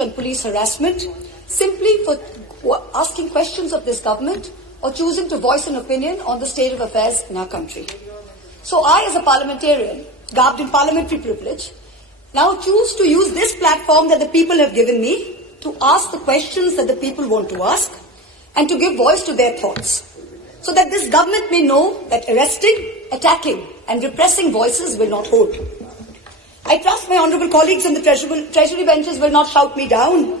and police harassment simply for asking questions of this government or choosing to voice an opinion on the state of affairs in our country. So I, as a parliamentarian, garbed in parliamentary privilege, now choose to use this platform that the people have given me to ask the questions that the people want to ask and to give voice to their thoughts, so that this government may know that arresting, attacking and repressing voices will not hold. I trust my honourable colleagues on the treasury benches will not shout me down,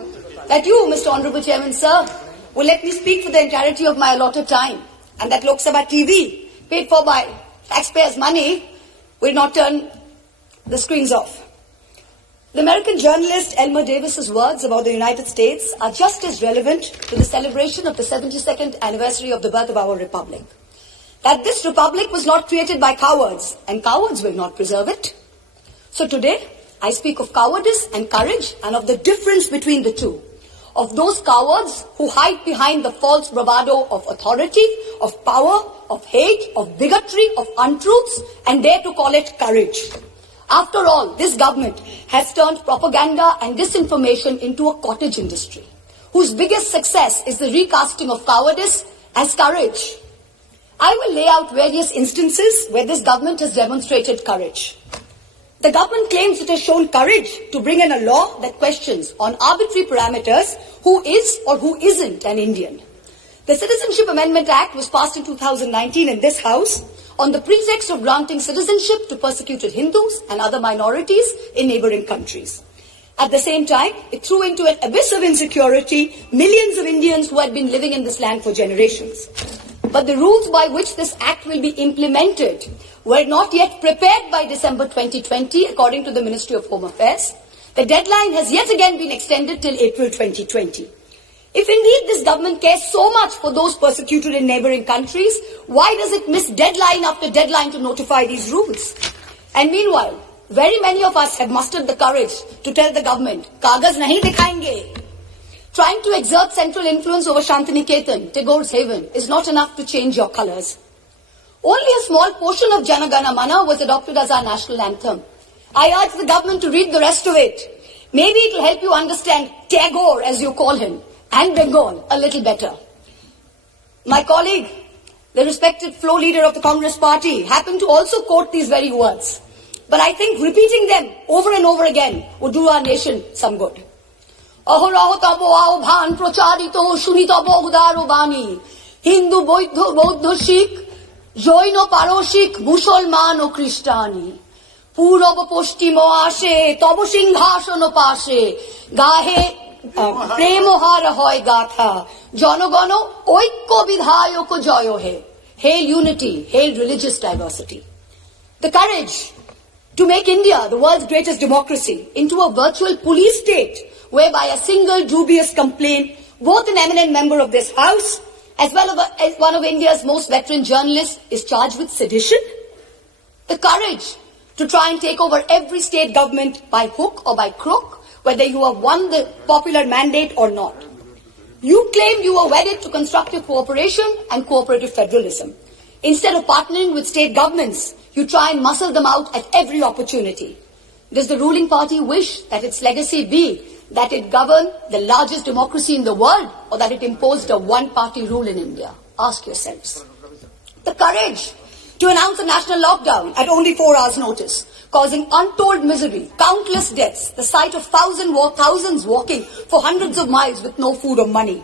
that you, Mr. Honourable Chairman, sir, will let me speak for the entirety of my allotted time, and that Lok Sabha TV, paid for by taxpayers' money, will not turn the screens off. The American journalist Elmer Davis's words about the United States are just as relevant to the celebration of the 72nd anniversary of the birth of our republic. That this republic was not created by cowards, and cowards will not preserve it. So today, I speak of cowardice and courage and of the difference between the two. Of those cowards who hide behind the false bravado of authority, of power, of hate, of bigotry, of untruths, and dare to call it courage. After all, this government has turned propaganda and disinformation into a cottage industry, whose biggest success is the recasting of cowardice as courage. I will lay out various instances where this government has demonstrated courage. The government claims it has shown courage to bring in a law that questions on arbitrary parameters who is or who isn't an Indian. The Citizenship Amendment Act was passed in 2019 in this House on the pretext of granting citizenship to persecuted Hindus and other minorities in neighbouring countries. At the same time, it threw into an abyss of insecurity millions of Indians who had been living in this land for generations. But the rules by which this act will be implemented were not yet prepared by December 2020, according to the Ministry of Home Affairs. The deadline has yet again been extended till April 2020. If indeed this government cares so much for those persecuted in neighbouring countries, why does it miss deadline after deadline to notify these rules? And meanwhile, very many of us have mustered the courage to tell the government, "Kagaz nahi dikhayenge." Trying to exert central influence over Shantiniketan, Tagore's haven, is not enough to change your colours. Only a small portion of Jana Gana Mana was adopted as our national anthem. I urge the government to read the rest of it. Maybe it will help you understand Tagore, as you call him, and Bengal a little better. My colleague, the respected floor leader of the Congress party, happened to also quote these very words. But I think repeating them over and over again would do our nation some good. অহরহ তব আহ্বান প্রচারিত শুনিতব উদার বাণী হিন্দু বৌদ্ধ শিখ জৈন পারসিক মুসলমান ও খ্রিস্টানি পূরব পশ্চিম আসে তব সিংহাসন পাশে গাহে প্রেমহার হয় গাথা জনগণ ঐক্য বিধায়ক জয় হে. Hail unity, hail religious diversity. The courage to make India, the world's greatest democracy, into a virtual police state whereby a single dubious complaint, both an eminent member of this House as well as one of India's most veteran journalists, is charged with sedition. The courage to try and take over every state government by hook or by crook, whether you have won the popular mandate or not. You claim you are wedded to constructive cooperation and cooperative federalism. Instead of partnering with state governments, you try and muscle them out at every opportunity. Does the ruling party wish that its legacy be that it governed the largest democracy in the world, or that it imposed a one-party rule in India? Ask yourselves. The courage to announce a national lockdown at only 4 hours' notice, causing untold misery, countless deaths, the sight of thousands walking for hundreds of miles with no food or money.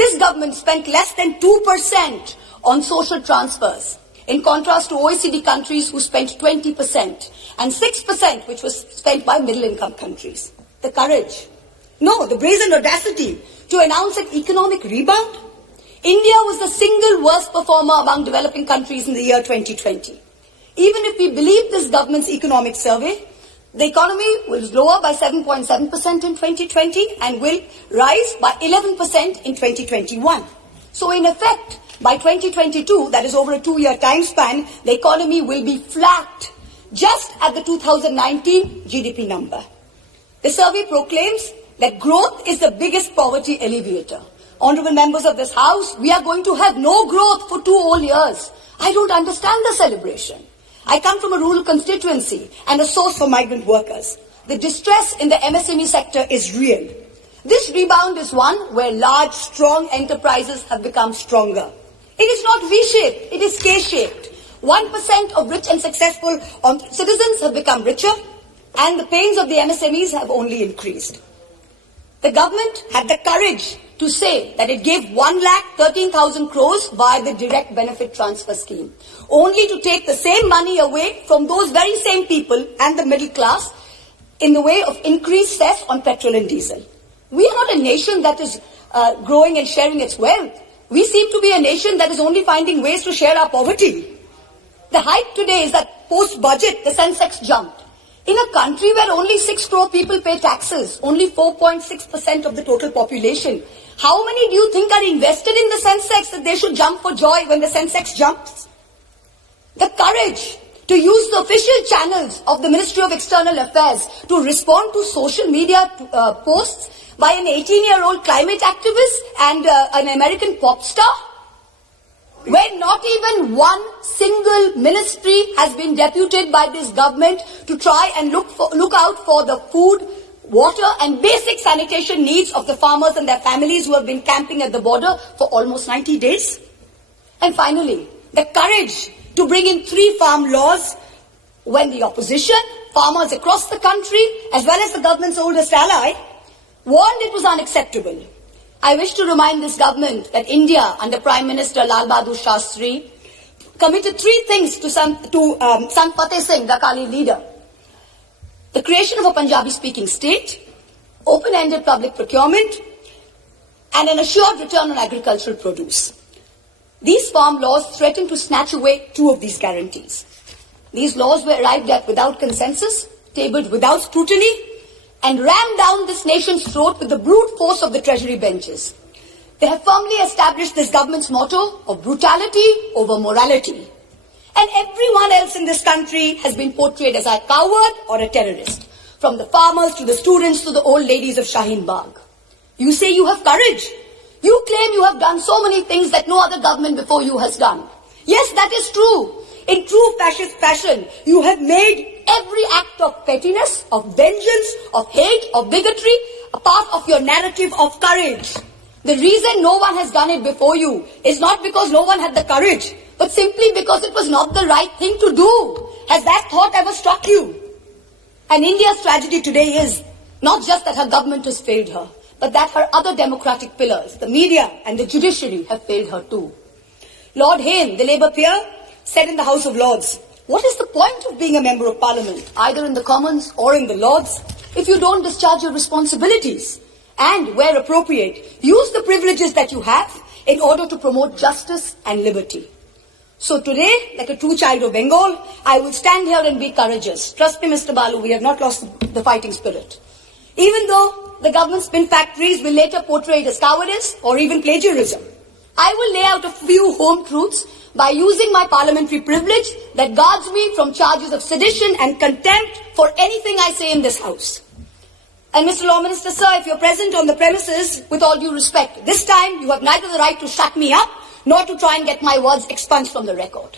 This government spent less than 2% on social transfers, in contrast to OECD countries who spent 20%, and 6% which was spent by middle-income countries. The courage, no, the brazen audacity to announce an economic rebound. India was the single worst performer among developing countries in the year 2020. Even if we believe this government's economic survey, the economy was lower by 7.7% in 2020 and will rise by 11% in 2021. So in effect, by 2022, that is over a 2-year time span, the economy will be flat, just at the 2019 GDP number. The survey proclaims that growth is the biggest poverty alleviator. Honourable members of this House, we are going to have no growth for 2 whole years. I don't understand the celebration. I come from a rural constituency and a source for migrant workers. The distress in the MSME sector is real. This rebound is one where large, strong enterprises have become stronger. It is not V-shaped, it is K-shaped. 1% of rich and successful citizens have become richer, and the pains of the MSMEs have only increased. The government had the courage to say that it gave 1,13,000 crores via the direct benefit transfer scheme, only to take the same money away from those very same people and the middle class in the way of increased cess on petrol and diesel. We are not a nation that is growing and sharing its wealth. We seem to be a nation that is only finding ways to share our poverty. The hype today is that post-budget, the Sensex jumped. In a country where only 6 crore people pay taxes, only 4.6% of the total population, how many do you think are invested in the Sensex that they should jump for joy when the Sensex jumps? The courage to use the official channels of the Ministry of External Affairs to respond to social media posts by an 18-year-old climate activist and an American pop star, where not even one single ministry has been deputed by this government to try and look out for the food, water and basic sanitation needs of the farmers and their families who have been camping at the border for almost 90 days. And finally, the courage to bring in 3 farm laws when the opposition, farmers across the country, as well as the government's oldest ally, warned it was unacceptable. I wish to remind this government that India, under Prime Minister Lal Bahadur Shastri, committed 3 things to Sant Fateh Singh, the Akali leader. The creation of a Punjabi-speaking state, open-ended public procurement, and an assured return on agricultural produce. These farm laws threaten to snatch away 2 of these guarantees. These laws were arrived at without consensus, tabled without scrutiny, and rammed down this nation's throat with the brute force of the treasury benches. They have firmly established this government's motto of brutality over morality. And everyone else in this country has been portrayed as a coward or a terrorist, from the farmers to the students to the old ladies of Shaheen Bagh. You say you have courage. You claim you have done so many things that no other government before you has done. Yes, that is true. In true fascist fashion, you have made every act of pettiness, of vengeance, of hate, of bigotry a part of your narrative of courage. The reason no one has done it before you is not because no one had the courage, but simply because it was not the right thing to do. Has that thought ever struck you? And India's tragedy today is not just that her government has failed her, but that her other democratic pillars, the media and the judiciary, have failed her too. Lord Hayne, the Labour peer, said in the House of Lords, what is the point of being a member of Parliament, either in the Commons or in the Lords, if you don't discharge your responsibilities? And, where appropriate, use the privileges that you have in order to promote justice and liberty. So today, like a true child of Bengal, I will stand here and be courageous. Trust me, Mr. Balu, we have not lost the fighting spirit. Even though the government spin factories will later portray it as cowardice or even plagiarism, I will lay out a few home truths by using my parliamentary privilege that guards me from charges of sedition and contempt for anything I say in this House. And Mr. Law Minister, sir, if you're present on the premises, with all due respect, this time you have neither the right to shut me up nor to try and get my words expunged from the record.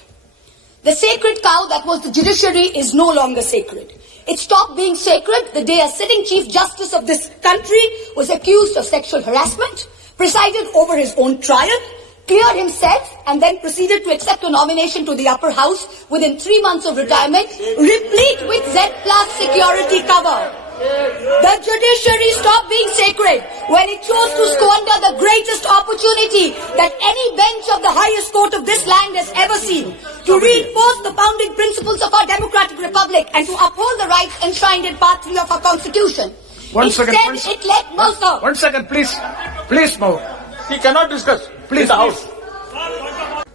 The sacred cow that was the judiciary is no longer sacred. It stopped being sacred the day a sitting Chief Justice of this country was accused of sexual harassment, presided over his own trial, cleared himself, and then proceeded to accept a nomination to the upper house within 3 months of retirement, replete with Z+ security cover. The judiciary stopped being sacred when it chose to squander the greatest opportunity that any bench of the highest court of this land has ever seen, to reinforce the founding principles of our democratic republic and to uphold the rights enshrined in Part 3 of our Constitution. One second, One second, please. Please, move. He cannot discuss. Please, the House.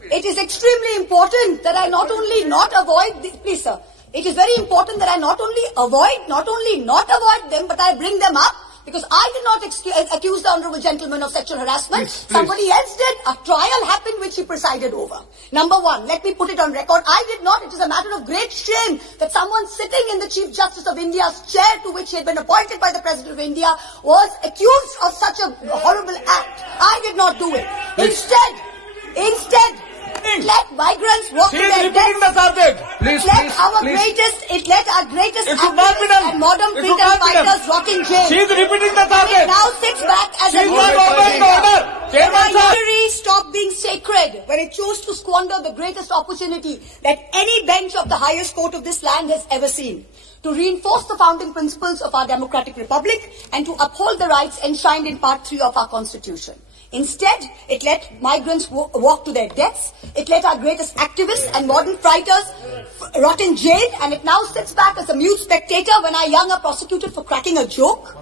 It is extremely important that I not only not avoid this, please sir, it is very important that I not only not avoid them, but I bring them up, because I did not accuse the honourable gentleman of sexual harassment. Please. Somebody else did. A trial happened which he presided over. Number one, let me put it on record. I did not. It is a matter of great shame that someone sitting in the Chief Justice of India's chair, to which he had been appointed by the President of India, was accused of such a horrible act. I did not do it. Instead, let migrants walk She to is their repeating the deaths. subject. Please, It let please, our please. greatest It should not be activists done. and modern It should freedom not be done. fighters rot in jail. She is repeating the And it subject. now sits back as She a is not neutral obeying the observer. order. Chairman, When sir. Shiri stopped being sacred, when it chose to squander the greatest opportunity that any bench of the highest court of this land has ever seen, to reinforce the founding principles of our democratic republic and to uphold the rights enshrined in Part 3 of our Constitution. Instead, it let migrants walk to their deaths, it let our greatest activists and modern fighters rot in jail, and it now sits back as a mute spectator when our young are prosecuted for cracking a joke.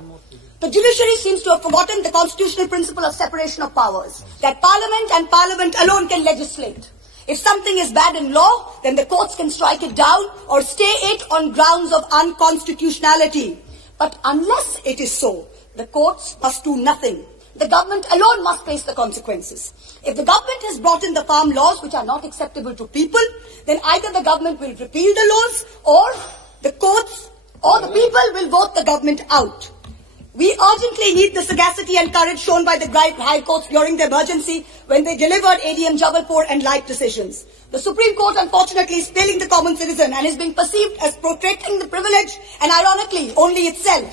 The judiciary seems to have forgotten the constitutional principle of separation of powers, that Parliament and Parliament alone can legislate. If something is bad in law, then the courts can strike it down or stay it on grounds of unconstitutionality. But unless it is so, the courts must do nothing. The government alone must face the consequences. If the government has brought in the farm laws which are not acceptable to people, then either the government will repeal the laws or the courts or the people will vote the government out. We urgently need the sagacity and courage shown by the High Courts during the emergency when they delivered ADM Jabalpur and like decisions. The Supreme Court, unfortunately, is failing the common citizen and is being perceived as protecting the privilege and, ironically, only itself.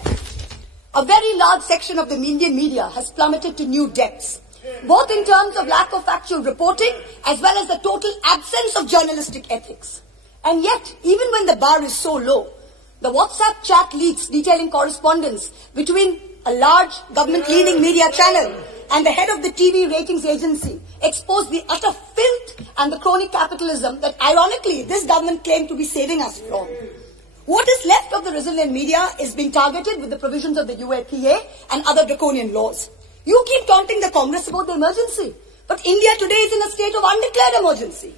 A very large section of the Indian media has plummeted to new depths, both in terms of lack of factual reporting as well as the total absence of journalistic ethics. And yet, even when the bar is so low, the WhatsApp chat leaks detailing correspondence between a large government-leaning media channel and the head of the TV ratings agency expose the utter filth and the crony capitalism that, ironically, this government claimed to be saving us from. What is left of the resilient media is being targeted with the provisions of the UAPA and other draconian laws. You keep taunting the Congress about the emergency, but India today is in a state of undeclared emergency.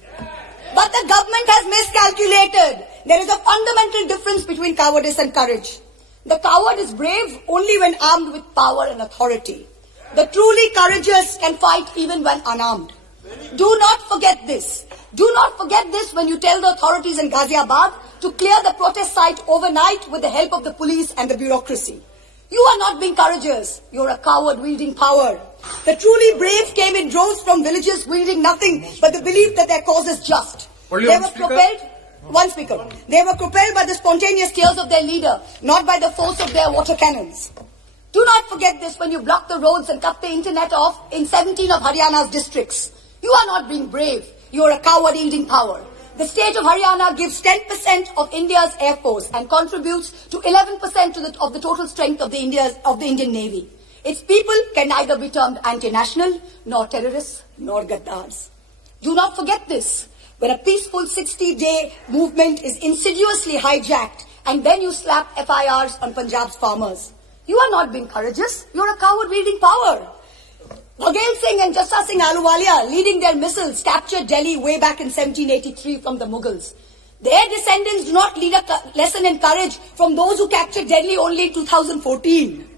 But the government has miscalculated. There is a fundamental difference between cowardice and courage. The coward is brave only when armed with power and authority. The truly courageous can fight even when unarmed. Do not forget this. Do not forget this when you tell the authorities in Ghaziabad to clear the protest site overnight with the help of the police and the bureaucracy. You are not being courageous. You are a coward wielding power. The truly brave came in droves from villages wielding nothing but the belief that their cause is just. Only They one were speaker? propelled. One speaker. They were propelled by the spontaneous tears of their leader, not by the force of their water cannons. Do not forget this when you block the roads and cut the internet off in 17 of Haryana's districts. You are not being brave. You are a coward wielding power. The state of Haryana gives 10% of India's air force and contributes to 11% of the total strength of the Indian Navy. Its people can neither be termed anti-national, nor terrorists, nor gaddars. Do not forget this. When a peaceful 60-day movement is insidiously hijacked and then you slap FIRs on Punjab's farmers. You are not being courageous. You are a coward wielding power. Bhagal Singh and Jassa Singh Ahluwalia, leading their missiles, captured Delhi way back in 1783 from the Mughals. Their descendants do not lead a lesson in courage from those who captured Delhi only in 2014.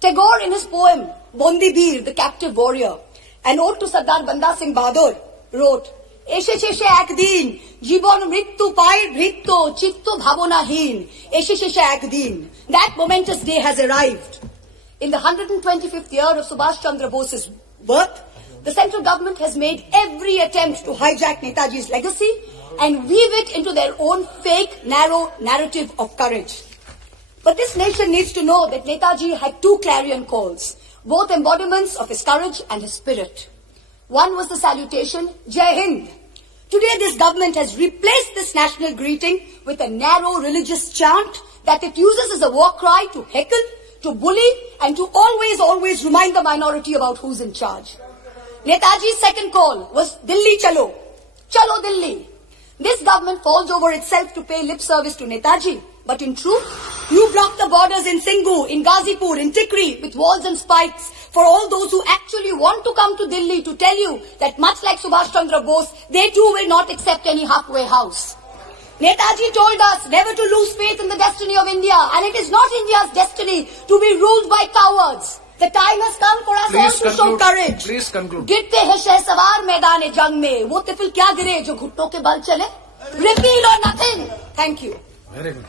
Tagore, in his poem, Bondi Bir, the Captive Warrior, an ode to Sardar Banda Singh Bahadur, wrote, Eshe sheshe ekdin, jibon mrittu pai bhritto, chitto bhabonahin, eshe sheshe ekdin. That momentous day has arrived. In the 125th year of Subhash Chandra Bose's birth, the central government has made every attempt to hijack Netaji's legacy and weave it into their own fake, narrow narrative of courage. But this nation needs to know that Netaji had two clarion calls, both embodiments of his courage and his spirit. One was the salutation, Jai Hind. Today this government has replaced this national greeting with a narrow religious chant that it uses as a war cry to heckle, to bully, and to always remind the minority about who's in charge. Netaji's second call was Delhi Chalo. Chalo Delhi. This government falls over itself to pay lip service to Netaji. But in truth, you block the borders in Singhu, in Ghazipur, in Tikri with walls and spikes for all those who actually want to come to Delhi to tell you that much like Subhash Chandra Bose, they too will not accept any halfway house. Netaji told us never to lose faith in the destiny of India, and it is not India's destiny to be ruled by cowards. The time has come for us all to show courage. Please conclude. गिरते हैं शहसवार मैदान जंग में, वो तिफिल क्या गिरे जो घुटनों के बल चले? Repeal or nothing. Thank you. Very good.